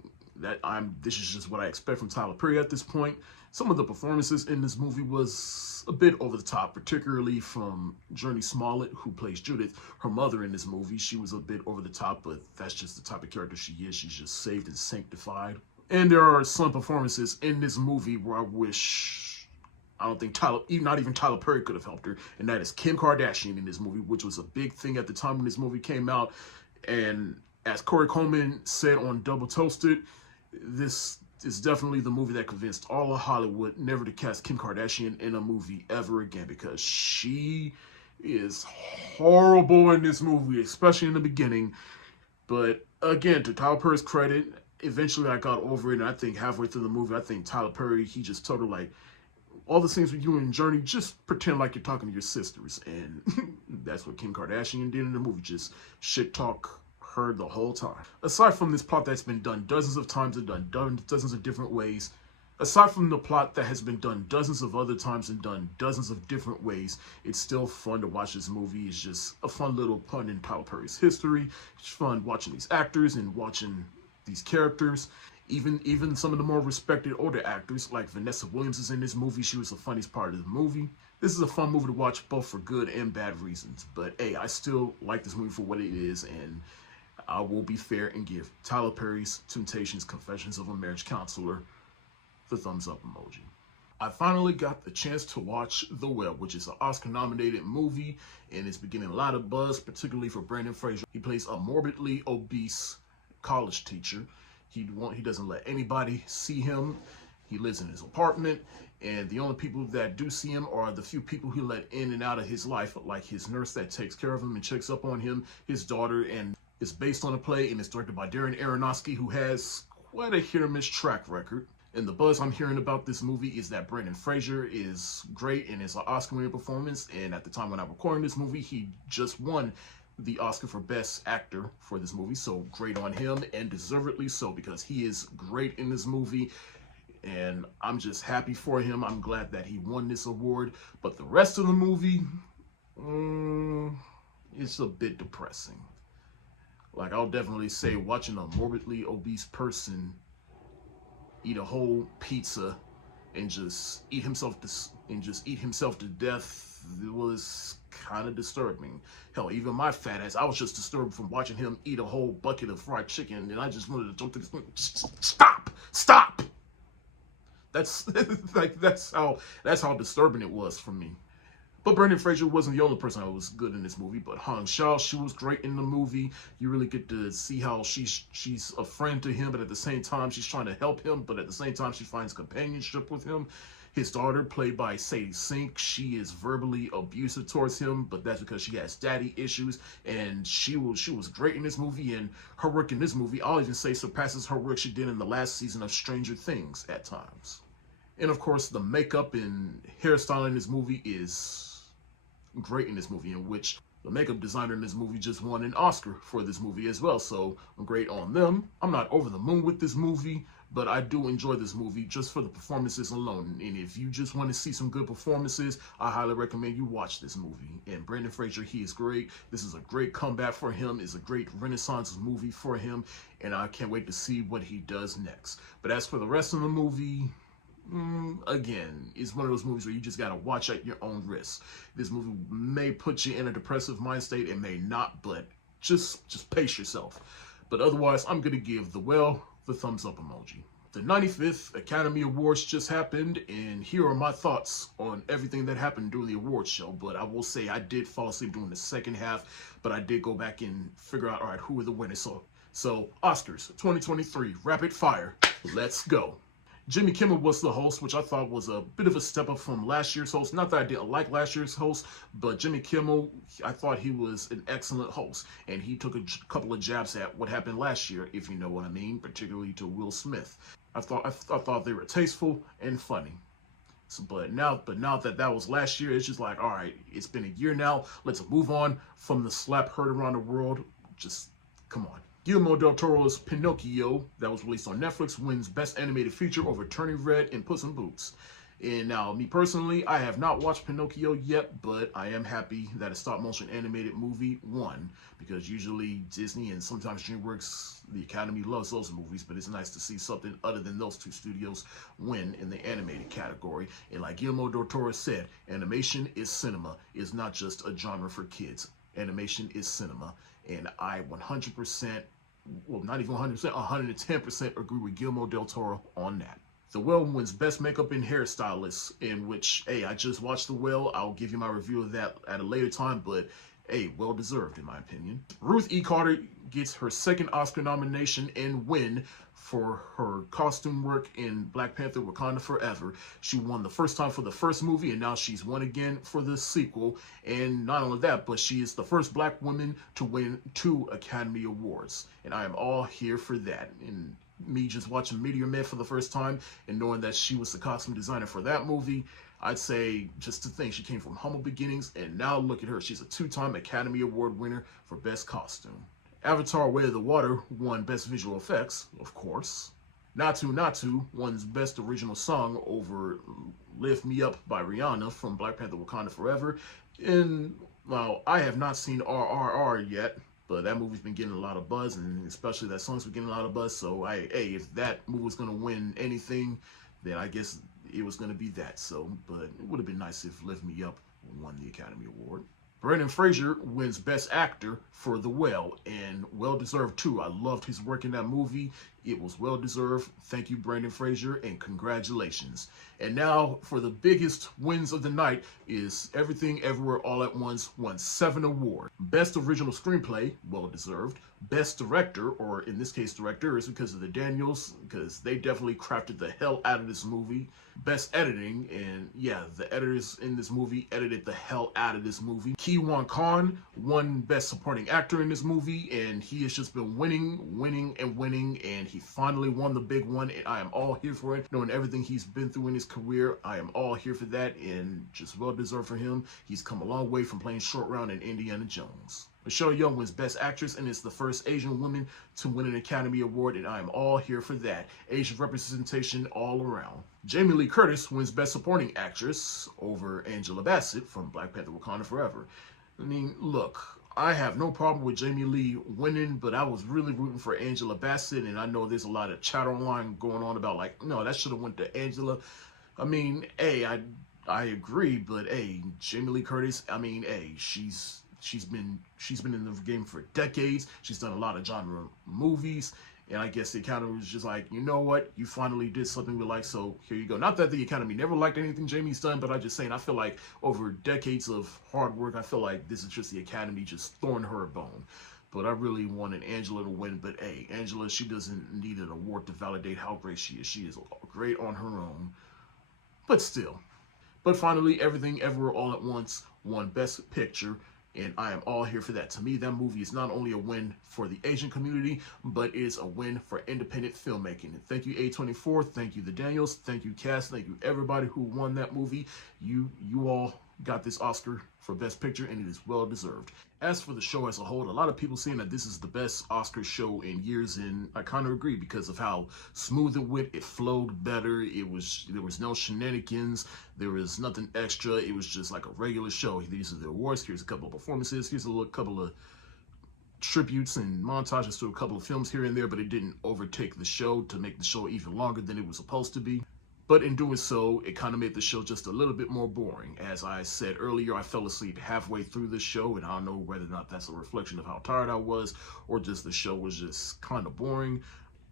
this is just what I expect from Tyler Perry at this point. Some of the performances in this movie was a bit over the top, particularly from Journey Smollett, who plays Judith, her mother in this movie. She was a bit over the top, but that's just the type of character she is. She's just saved and sanctified. And there are some performances in this movie where I don't think not even Tyler Perry could have helped her, and that is Kim Kardashian in this movie, which was a big thing at the time when this movie came out. And as Corey Coleman said on Double Toasted, this is definitely the movie that convinced all of Hollywood never to cast Kim Kardashian in a movie ever again, because she is horrible in this movie, especially in the beginning. But again, to Tyler Perry's credit, eventually I got over it, and I think halfway through the movie, I think Tyler Perry, he just told her, like, all the scenes with you in Journey, just pretend like you're talking to your sisters. And that's what Kim Kardashian did in the movie, just shit talk her the whole time. Aside from this plot that's been done dozens of times and done dozens of different ways, aside from the plot that has been done dozens of other times and done dozens of different ways, it's still fun to watch this movie. It's just a fun little pun in Tyler Perry's history. It's fun watching these actors and watching these characters. Even some of the more respected older actors, like Vanessa Williams is in this movie. She was the funniest part of the movie. This is a fun movie to watch, both for good and bad reasons. But hey, I still like this movie for what it is, and I will be fair and give Tyler Perry's Temptations, Confessions of a Marriage Counselor the thumbs up emoji. I finally got the chance to watch The Well, which is an Oscar-nominated movie, and it's been getting a lot of buzz, particularly for Brendan Fraser. He plays a morbidly obese college teacher. He doesn't let anybody see him. He lives in his apartment, and the only people that do see him are the few people he let in and out of his life, like his nurse that takes care of him and checks up on him, his daughter, and it's based on a play, and it's directed by Darren Aronofsky, who has quite a hit-or-miss track record. And the buzz I'm hearing about this movie is that Brendan Fraser is great and it's an Oscar-winning performance. And at the time when I'm recording this movie, he just won the Oscar for Best Actor for this movie. So great on him, and deservedly so, because he is great in this movie. And I'm just happy for him. I'm glad that he won this award. But the rest of the movie, it's a bit depressing. Like, I'll definitely say watching a morbidly obese person eat a whole pizza and just eat himself to death, it was kind of disturbing. Hell, even my fat ass, I was just disturbed from watching him eat a whole bucket of fried chicken, and I just wanted to jump to this thing. Stop. That's like that's how disturbing it was for me. But Brendan Fraser wasn't the only person that was good in this movie, but Hong Shaw, she was great in the movie. You really get to see how she's a friend to him, but at the same time, she's trying to help him, but at the same time, she finds companionship with him. His daughter, played by Sadie Sink, she is verbally abusive towards him, but that's because she has daddy issues, and she was great in this movie, and her work in this movie, I'll even say, surpasses her work she did in the last season of Stranger Things at times. And of course, the makeup and hairstyle in this movie is great in this movie, in which the makeup designer in this movie just won an Oscar for this movie as well, so great on them. I'm not over the moon with this movie, but I do enjoy this movie just for the performances alone. And if you just want to see some good performances, I highly recommend you watch this movie. And Brendan Fraser, he is great. This is a great comeback for him. It's a great Renaissance movie for him, and I can't wait to see what he does next. But as for the rest of the movie, again, it's one of those movies where you just gotta watch at your own risk. This movie may put you in a depressive mind state, it may not, but just pace yourself. But otherwise, I'm gonna give The Well the thumbs up emoji. The 95th Academy Awards just happened, and here are my thoughts on everything that happened during the awards show. But I will say I did fall asleep during the second half, but I did go back and figure out, all right, who were the winners. So Oscars 2023, rapid fire, let's go. Jimmy Kimmel was the host, which I thought was a bit of a step up from last year's host. Not that I didn't like last year's host, but Jimmy Kimmel, I thought he was an excellent host. And he took a couple of jabs at what happened last year, if you know what I mean, particularly to Will Smith. I thought they were tasteful and funny. So, but now that was last year, it's just like, all right, it's been a year now. Let's move on from the slap heard around the world. Just come on. Guillermo del Toro's Pinocchio, that was released on Netflix, wins Best Animated Feature over Turning Red and Puss in Boots. And now, me personally, I have not watched Pinocchio yet, but I am happy that a stop-motion animated movie won, because usually Disney and sometimes DreamWorks, the Academy loves those movies, but it's nice to see something other than those two studios win in the animated category. And like Guillermo del Toro said, animation is cinema. It's not just a genre for kids. Animation is cinema. And I 100%, well, not even 100%, 110% agree with Guillermo del Toro on that. The Whale wins Best Makeup and Hairstylist, in which, hey, I just watched The Whale. I'll give you my review of that at a later time, but, hey, well deserved in my opinion. Ruth E. Carter gets her second Oscar nomination and win for her costume work in Black Panther: Wakanda Forever. She won the first time for the first movie, and now she's won again for the sequel. And not only that, but she is the first Black woman to win 2 Academy Awards. And I am all here for that. And me just watching Meteor Man for the first time and knowing that she was the costume designer for that movie, I'd say just to think she came from humble beginnings, and now look at her. She's a 2-time Academy Award winner for Best Costume. Avatar: Way of the Water won Best Visual Effects, of course. Natu Natu won Best Original Song over Lift Me Up by Rihanna from Black Panther: Wakanda Forever. And, well, I have not seen RRR yet, but that movie's been getting a lot of buzz, and especially that song's been getting a lot of buzz. So, hey, if that movie was going to win anything, then I guess it was going to be that. So, but it would have been nice if Lift Me Up won the Academy Award. Brendan Fraser wins Best Actor for The Whale, and well-deserved too. I loved his work in that movie. It was well-deserved. Thank you, Brendan Fraser, and congratulations. And now, for the biggest wins of the night, is Everything Everywhere All at Once won 7 awards. Best Original Screenplay, well-deserved. Best Director, or in this case directors, because of the Daniels, because they definitely crafted the hell out of this movie. Best Editing, and yeah, the editors in this movie edited the hell out of this movie. Ki Wan Khan won Best Supporting Actor in this movie, and he has just been winning, and he finally won the big one, and I am all here for it. Knowing everything he's been through in his career, I am all here for that, and just well-deserved for him. He's come a long way from playing Short Round in Indiana Jones. Michelle Yeoh wins Best Actress and is the first Asian woman to win an Academy Award, and I am all here for that. Asian representation all around. Jamie Lee Curtis wins Best Supporting Actress over Angela Bassett from Black Panther: Wakanda Forever. I mean, look, I have no problem with Jamie Lee winning, but I was really rooting for Angela Bassett, and I know there's a lot of chatter online going on about, like, no, that should have went to Angela. I mean, hey, I agree, but hey, Jamie Lee Curtis, I mean, hey, she's been in the game for decades. She's done a lot of genre movies, and I guess the Academy was just like, you know what, you finally did something we like, so here you go. Not that the Academy never liked anything Jamie's done, but I'm just saying, I feel like over decades of hard work, I feel like this is just the Academy just throwing her a bone. But I really wanted Angela to win. But hey, Angela, she doesn't need an award to validate how great she is. She is great on her own, but still. But finally, Everything Everywhere All at Once won Best Picture, and I am all here for that. To me, that movie is not only a win for the Asian community, but is a win for independent filmmaking. And thank you, A24. Thank you, the Daniels. Thank you, cast. Thank you, everybody who won that movie. You all got this Oscar for Best Picture, and it is well deserved. As for the show as a whole, a lot of people saying that this is the best Oscar show in years, and I kind of agree because of how smooth it went. It flowed better. There was no shenanigans. There was nothing extra. It was just like a regular show. These are the awards. Here's a couple of performances. Here's a couple of tributes and montages to a couple of films here and there, but it didn't overtake the show to make the show even longer than it was supposed to be. But in doing so, it kind of made the show just a little bit more boring. As I said earlier, I fell asleep halfway through the show, and I don't know whether or not that's a reflection of how tired I was, or just the show was just kind of boring.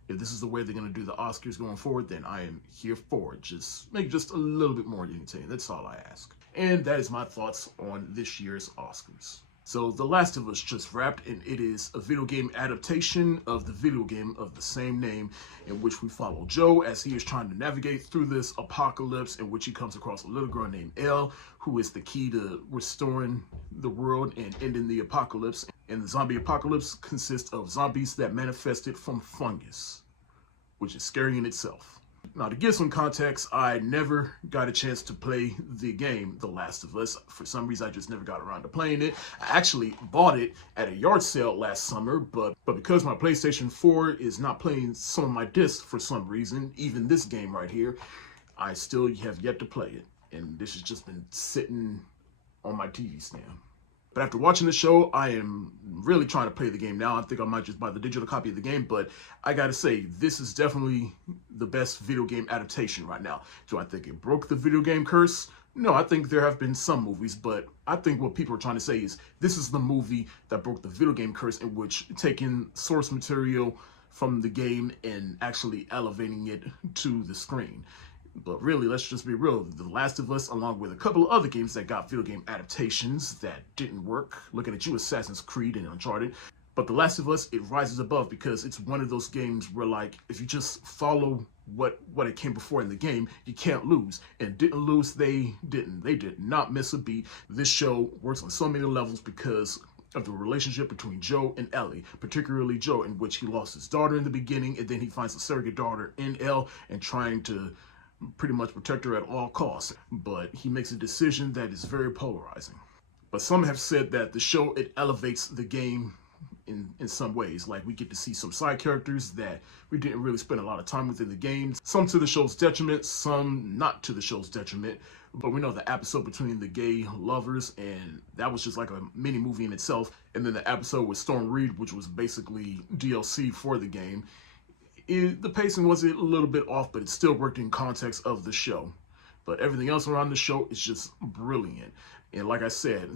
If this is the way they're going to do the Oscars going forward, then I am here for it. Just make it just a little bit more entertaining. That's all I ask. And that is my thoughts on this year's Oscars. So The Last of Us just wrapped, and it is a video game adaptation of the video game of the same name, in which we follow Joe as he is trying to navigate through this apocalypse, in which he comes across a little girl named Elle, who is the key to restoring the world and ending the apocalypse. And the zombie apocalypse consists of zombies that manifested from fungus, which is scary in itself. Now, to give some context, I never got a chance to play the game, The Last of Us. For some reason, I just never got around to playing it. I actually bought it at a yard sale last summer, but because my PlayStation 4 is not playing some of my discs for some reason, even this game right here, I still have yet to play it, and this has just been sitting on my TV stand. But after watching the show, I am really trying to play the game now. I think I might just buy the digital copy of the game, but I gotta say, this is definitely the best video game adaptation right now. Do I think it broke the video game curse? No, I think there have been some movies, but I think what people are trying to say is this is the movie that broke the video game curse, in which taking source material from the game and actually elevating it to the screen. But really, let's just be real. The Last of Us, along with a couple of other games that got video game adaptations that didn't work. Looking at you, Assassin's Creed and Uncharted. But The Last of Us, it rises above because it's one of those games where, like, if you just follow what it came before in the game, you can't lose. And didn't lose, they didn't. They did not miss a beat. This show works on so many levels because of the relationship between Joe and Ellie, particularly Joe, in which he lost his daughter in the beginning, and then he finds a surrogate daughter in Elle and trying to pretty much protect her at all costs, but he makes a decision that is very polarizing. But some have said that the show, it elevates the game in some ways. Like, we get to see some side characters that we didn't really spend a lot of time with in the game. Some to the show's detriment, some not to the show's detriment. But we know the episode between the gay lovers, and that was just like a mini movie in itself. And then the episode with Storm Reed, which was basically DLC for the game. The pacing was a little bit off, but it still worked in context of the show. But everything else around the show is just brilliant. And like I said,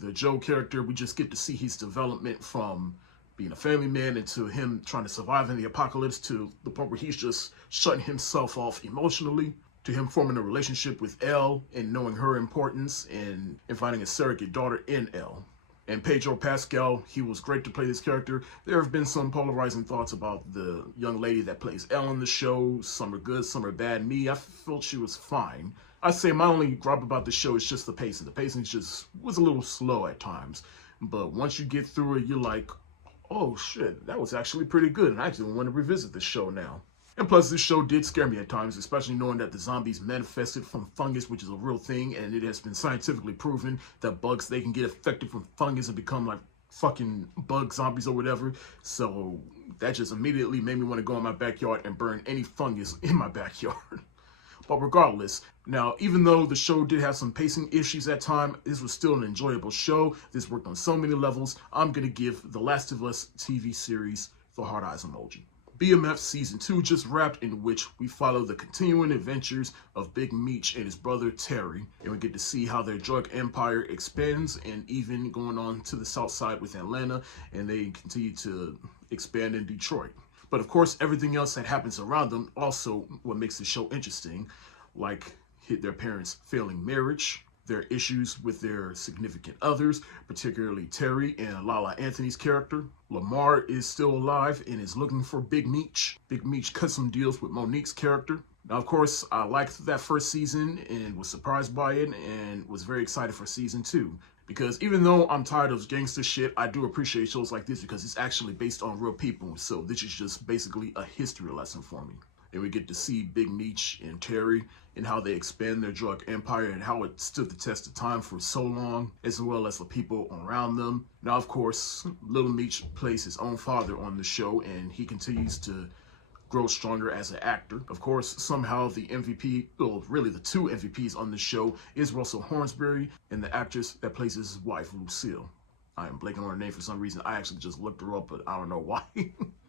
the Joe character, we just get to see his development from being a family man into him trying to survive in the apocalypse, to the point where he's just shutting himself off emotionally, to him forming a relationship with Elle and knowing her importance, and finding a surrogate daughter in Elle. And Pedro Pascal, he was great to play this character. There have been some polarizing thoughts about the young lady that plays Elle in the show. Some are good, some are bad. Me, I felt she was fine. I say my only gripe about the show is just the pacing. The pacing just was a little slow at times. But once you get through it, you're like, oh shit, that was actually pretty good. And I actually want to revisit the show now. And plus, this show did scare me at times, especially knowing that the zombies manifested from fungus, which is a real thing, and it has been scientifically proven that bugs, they can get affected from fungus and become like fucking bug zombies or whatever. So that just immediately made me want to go in my backyard and burn any fungus in my backyard. But regardless, now, even though the show did have some pacing issues at time, this was still an enjoyable show. This worked on so many levels. I'm going to give The Last of Us TV series the heart eyes emoji. BMF Season 2 just wrapped, in which we follow the continuing adventures of Big Meech and his brother Terry, and we get to see how their drug empire expands, and even going on to the south side with Atlanta, and they continue to expand in Detroit. But of course, everything else that happens around them also what makes the show interesting, like their parents' failing marriage, their issues with their significant others, particularly Terry and Lala Anthony's character. Lamar is still alive and is looking for Big Meech. Big Meech cut some deals with Monique's character. Now, of course, I liked that first season and was surprised by it and was very excited for season 2. Because even though I'm tired of gangster shit, I do appreciate shows like this because it's actually based on real people. So this is just basically a history lesson for me. And we get to see Big Meech and Terry and how they expand their drug empire and how it stood the test of time for so long, as well as the people around them. Now, of course, Little Meech plays his own father on the show, and he continues to grow stronger as an actor. Of course, somehow the MVP, well, really the two MVPs on the show is Russell Hornsberry and the actress that plays his wife, Lucille. I am blanking on her name for some reason. I actually just looked her up, but I don't know why.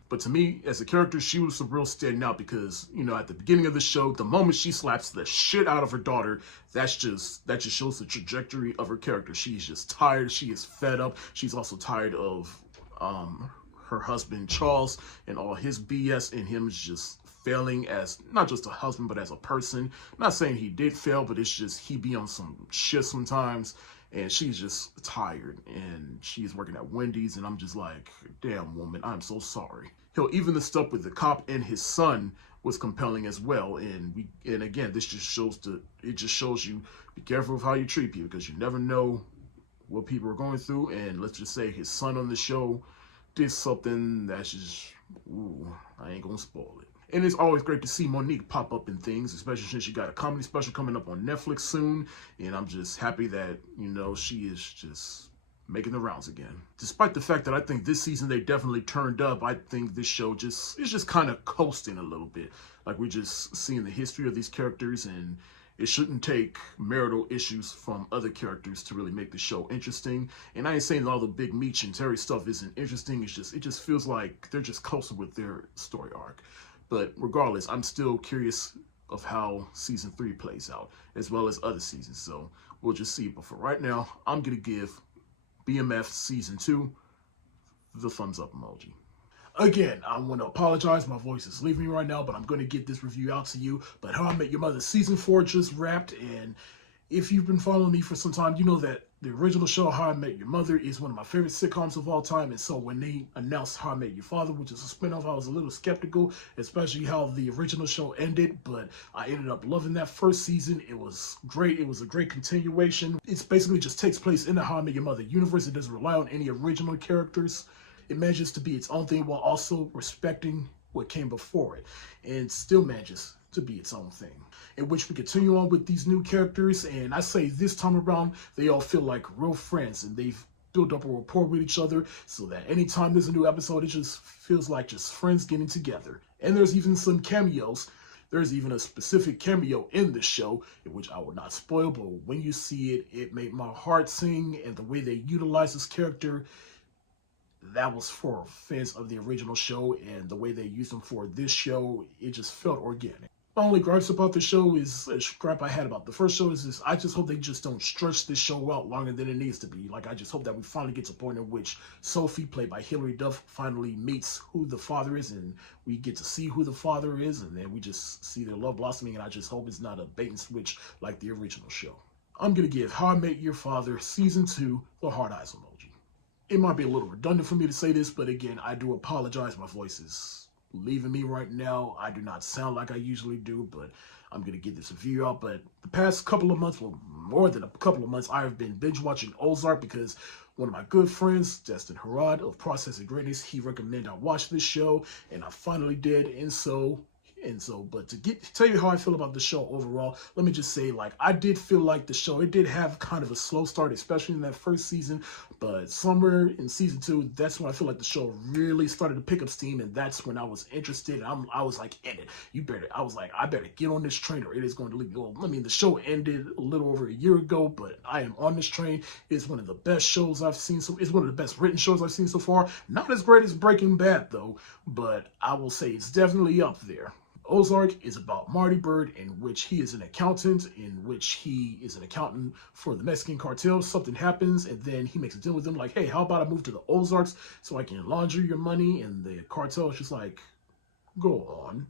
But to me, as a character, she was the real standing out because, you know, at the beginning of the show, the moment she slaps the shit out of her daughter, that just shows the trajectory of her character. She's just tired. She is fed up. She's also tired of her husband, Charles, and all his BS, and him just failing as not just a husband, but as a person. Not saying he did fail, but it's just he be on some shit sometimes. And she's just tired, and she's working at Wendy's, and I'm just like, damn, woman, I'm so sorry. Hell, even the stuff with the cop and his son was compelling as well. And again, this just shows you be careful of how you treat people, because you never know what people are going through. And let's just say his son on the show did something that's just, ooh, I ain't gonna spoil it. And it's always great to see Monique pop up in things, especially since she got a comedy special coming up on Netflix soon. And I'm just happy that, you know, she is just making the rounds again. Despite the fact that I think this season they definitely turned up, I think this show is just kind of coasting a little bit. Like, we're just seeing the history of these characters, and it shouldn't take marital issues from other characters to really make the show interesting. And I ain't saying that all the big Meech and Terry stuff isn't interesting. It just feels like they're just closer with their story arc. But regardless, I'm still curious of how season 3 plays out, as well as other seasons. So we'll just see. But for right now, I'm gonna give BMF season 2 the thumbs up emoji. Again, I want to apologize. My voice is leaving me right now, but I'm going to get this review out to you. But How I Met Your Mother season 4 just wrapped, and if you've been following me for some time, you know that the original show, How I Met Your Mother, is one of my favorite sitcoms of all time. And so when they announced How I Met Your Father, which is a spinoff, I was a little skeptical, especially how the original show ended. But I ended up loving that first season. It was great. It was a great continuation. It basically just takes place in the How I Met Your Mother universe. It doesn't rely on any original characters. It manages to be its own thing while also respecting what came before it, and still manages to be its own thing, in which we continue on with these new characters. And I say this time around, they all feel like real friends, and they've built up a rapport with each other, so that anytime there's a new episode, it just feels like just friends getting together. And there's even some cameos. There's even a specific cameo in the show, in which I will not spoil, but when you see it, it made my heart sing. And the way they utilize this character, that was for fans of the original show, and the way they used them for this show, it just felt organic. My only gripes about the show is a gripe I had about the first show is this: I just hope they just don't stretch this show out longer than it needs to be. Like, I just hope that we finally get to a point in which Sophie, played by Hilary Duff, finally meets who the father is, and we get to see who the father is, and then we just see their love blossoming. And I just hope it's not a bait and switch like the original show. I'm gonna give How I Met Your Father season 2 the hard eyes emoji. It might be a little redundant for me to say this, but again, I do apologize. My voice is leaving me right now. I do not sound like I usually do, but I'm going to get this review out. But the past couple of months, well, more than a couple of months, I have been binge watching Ozark because one of my good friends, Destin Harrod of Processing Greatness, he recommended I watch this show, and I finally did. But to tell you how I feel about the show overall, let me just say, like, I did feel like the show, it did have kind of a slow start, especially in that first season, but somewhere in season 2, that's when I feel like the show really started to pick up steam, and that's when I was interested. I was like, in it. I was like, I better get on this train or it is going to leave me. Well, I mean, the show ended a little over a year ago, but I am on this train. It's one of the best shows I've seen. It's one of the best written shows I've seen so far. Not as great as Breaking Bad, though, but I will say it's definitely up there. Ozark is about Marty Byrde, in which he is an accountant, for the Mexican cartel. Something happens, and then he makes a deal with them, like, hey, how about I move to the Ozarks so I can launder your money? And the cartel is just like, go on.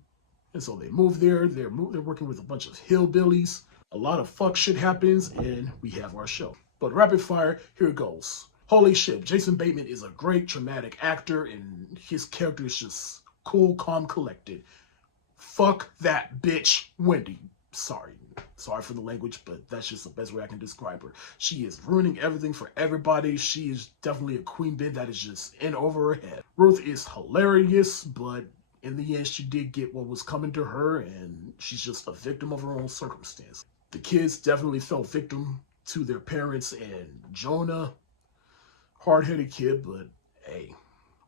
And so they move there. They're working with a bunch of hillbillies. A lot of fuck shit happens, and we have our show. But rapid fire, here it goes. Holy shit, Jason Bateman is a great dramatic actor, and his character is just cool, calm, collected. Fuck that bitch, Wendy. Sorry for the language, but that's just the best way I can describe her. She is ruining everything for everybody. She is definitely a queen bee that is just in over her head. Ruth is hilarious, but in the end, she did get what was coming to her, and she's just a victim of her own circumstance. The kids definitely fell victim to their parents, and Jonah, hard-headed kid, but hey.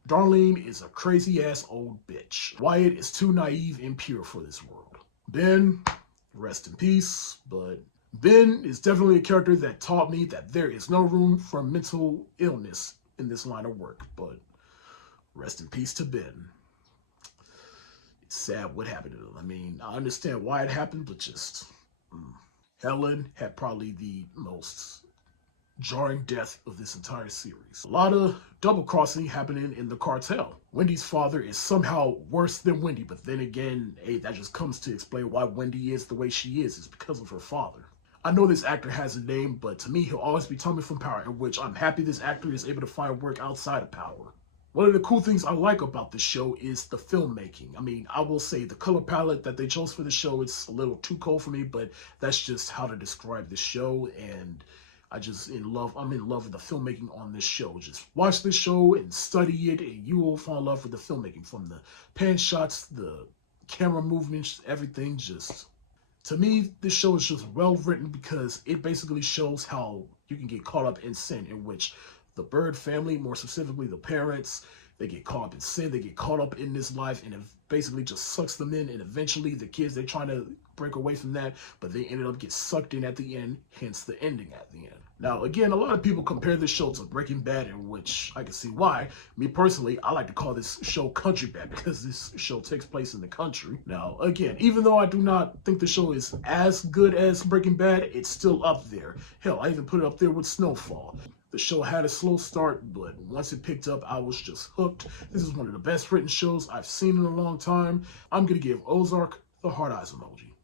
Darlene is a crazy-ass old bitch. Wyatt is too naive and pure for this world. Ben, rest in peace, but Ben is definitely a character that taught me that there is no room for mental illness in this line of work, but rest in peace to Ben. It's sad what happened to him. I mean, I understand why it happened, but just... Helen had probably the most jarring death of this entire series. A lot of double-crossing happening in the cartel. Wendy's father is somehow worse than Wendy, but then again, hey, that just comes to explain why Wendy is the way she is. It's because of her father. I know this actor has a name, but to me, he'll always be Tommy from Power, in which I'm happy this actor is able to find work outside of Power. One of the cool things I like about the show is the filmmaking. I mean, I will say the color palette that they chose for the show, it's a little too cold for me, but that's just how to describe the show, and I'm in love with the filmmaking on this show. Just watch this show and study it, and you will fall in love with the filmmaking. From the pan shots, the camera movements, everything. Just, to me, this show is just well written because it basically shows how you can get caught up in sin, in which The Bird family, more specifically the parents, they get caught up in sin, they get caught up in this life, and it basically just sucks them in. And eventually the kids, they're trying to break away from that, but they ended up getting sucked in at the end, hence the ending at the end. Now, again, a lot of people compare this show to Breaking Bad, in which I can see why. Me personally, I like to call this show Country Bad because this show takes place in the country. Now, again, even though I do not think the show is as good as Breaking Bad, it's still up there. Hell, I even put it up there with Snowfall. The show had a slow start, but once it picked up, I was just hooked. This is one of the best written shows I've seen in a long time. I'm going to give Ozark the hard eyes emoji.